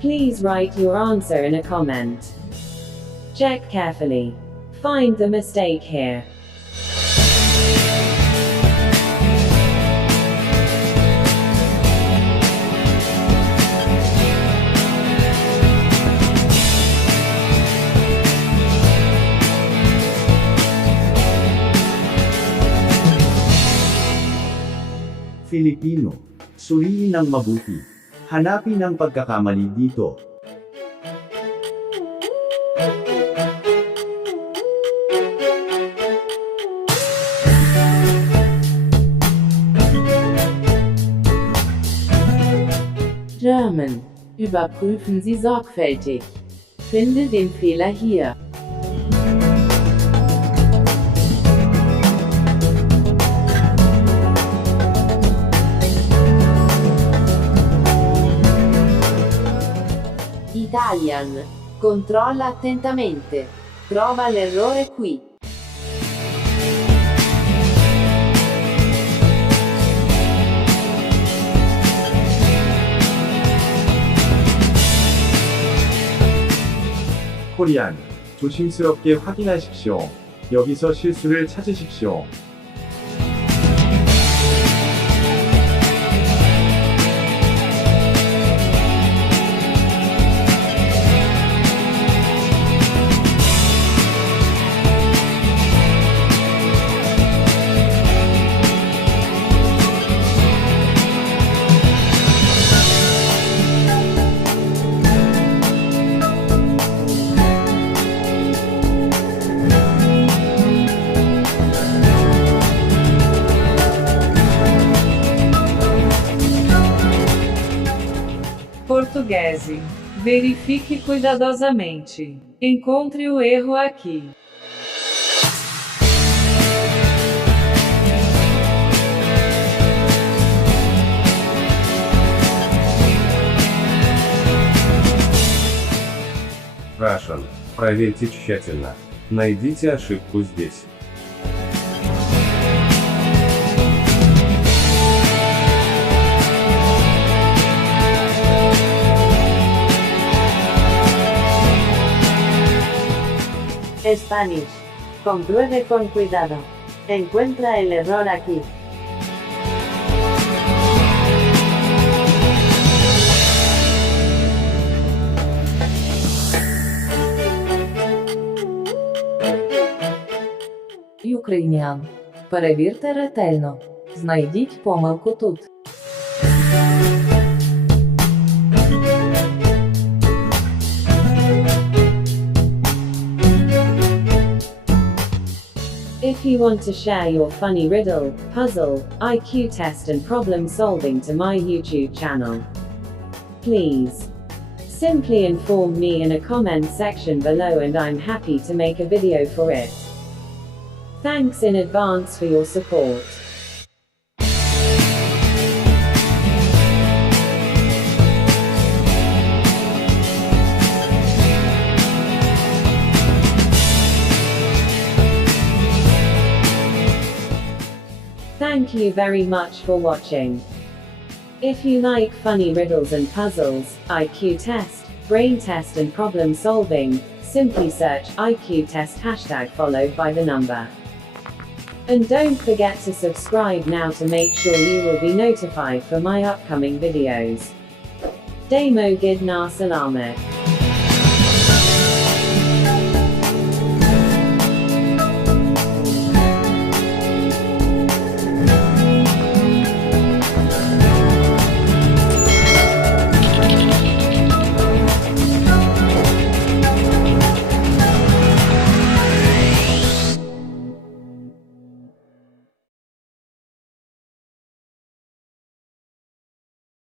Please write your answer in a comment. Check carefully. Find the mistake here. Filipino. Suriin ng mabuti. Hanapin ang pagkakamali dito. German. Überprüfen Sie sorgfältig. Finde den Fehler hier. Italian. Controlla attentamente. Trova l'errore qui. 코리안. 조심스럽게 확인하십시오. 여기서 실수를 찾으십시오. Portuguese. Verifique cuidadosamente. Encontre o erro aqui. Russian. Проверьте тщательно. Найдите ошибку здесь. Spanish. Compruebe con cuidado. Encuentra el error aquí. Ukrainian. Перевірте ретельно. Знайдіть помилку тут. If you want to share your funny riddle, puzzle, IQ test and problem solving to my YouTube channel, please simply inform me in a comment section below and I'm happy to make a video for it. Thanks in advance for your support. Thank you very much for watching. If you like funny riddles and puzzles, IQ test, brain test and problem solving, simply search IQ test hashtag followed by the number. And don't forget to subscribe now to make sure you will be notified for my upcoming videos. Day mo gid na salamat.